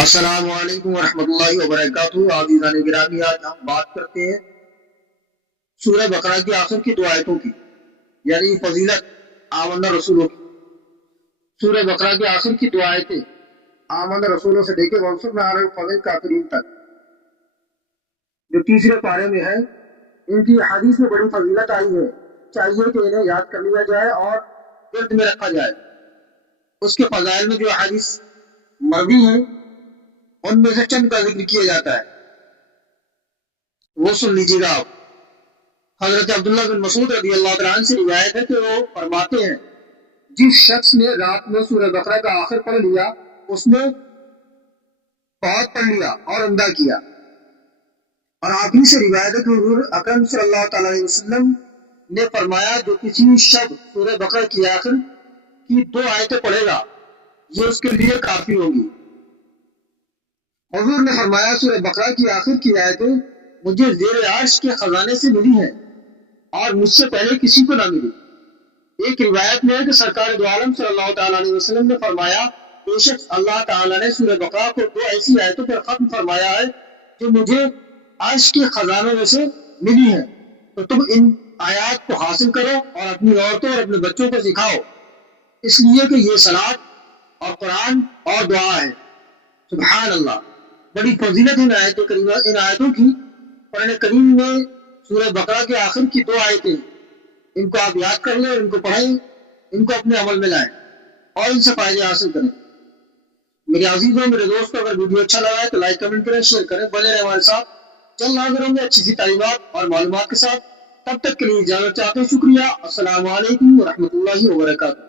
السلام علیکم ورحمۃ اللہ وبرکاتہ۔ عزیزان گرامی، آج ہم بات کرتے ہیں سورہ بقرہ کی آخر کی دو آیتوں کی، یعنی فضیلت آمنہ رسولوں کی۔ سورہ بقرہ کی آخر کی دو آیتیں آمنہ رسولوں سے لے کے وانصرنا علی القوم الکافرین تک جو تیسرے پارے میں ہے، ان کی حدیث میں بڑی فضیلت آئی ہے۔ چاہیے کہ انہیں یاد کر لیا جائے اور ذہن میں رکھا جائے۔ اس کے فضائل میں جو حدیث مروی ہیں ان میں سے چند کا ذکر کیا جاتا ہے، وہ سن لیجیے گا آپ۔ حضرت عبداللہ بن مسعود رضی اللہ تعالیٰ عنہ سے روایت ہے کہ وہ فرماتے ہیں، جس شخص نے رات میں سورہ بقرہ کا آخر پڑھ لیا اس نے بہت پڑھ لیا اور عمدہ کیا۔ اور آپ ہی سے روایت ہے کہ حضور اکرم صلی اللہ تعالیٰ علیہ وسلم نے فرمایا، جو کسی شب سورہ بقرہ کی آخر کی دو آیتیں پڑھے گا یہ اس کے لیے کافی ہوگی۔ حضور نے فرمایا، سورہ بقرہ کی آخر کی آیتیں مجھے زیر عرش کے خزانے سے ملی ہیں اور مجھ سے پہلے کسی کو نہ ملی۔ ایک روایت میں ہے کہ سرکار دو عالم صلی اللہ تعالیٰ علیہ وسلم نے فرمایا، بے شک اللہ تعالیٰ نے سورہ بقرہ کو دو ایسی آیتوں پر ختم فرمایا ہے جو مجھے عرش کے خزانوں میں سے ملی ہیں، تو تم ان آیات کو حاصل کرو اور اپنی عورتوں اور اپنے بچوں کو سکھاؤ، اس لیے کہ یہ صلاۃ اور قرآن اور دعا ہے۔ سبحان اللہ، بڑی فضیلت ان آیتوں کی۔ قرآن کریم میں سورہ بقرہ کے آخر کی دو آیتیں، ان کو آپ یاد کر لیں، ان کو پڑھیں، ان کو اپنے عمل میں لائیں اور ان سے فائدے حاصل کریں۔ میرے عزیزوں، میرے دوستوں، اگر ویڈیو اچھا لگا ہے تو لائک، کمنٹ کریں، شیئر کریں، بنے رہیں ہمارے ساتھ۔ جلد حاضر ہوں گے اچھی سی تعلیمات اور معلومات کے ساتھ۔ تب تک کے لیے اجازت چاہتے ہیں، شکریہ۔ السلام علیکم ورحمۃ اللہ وبرکاتہ۔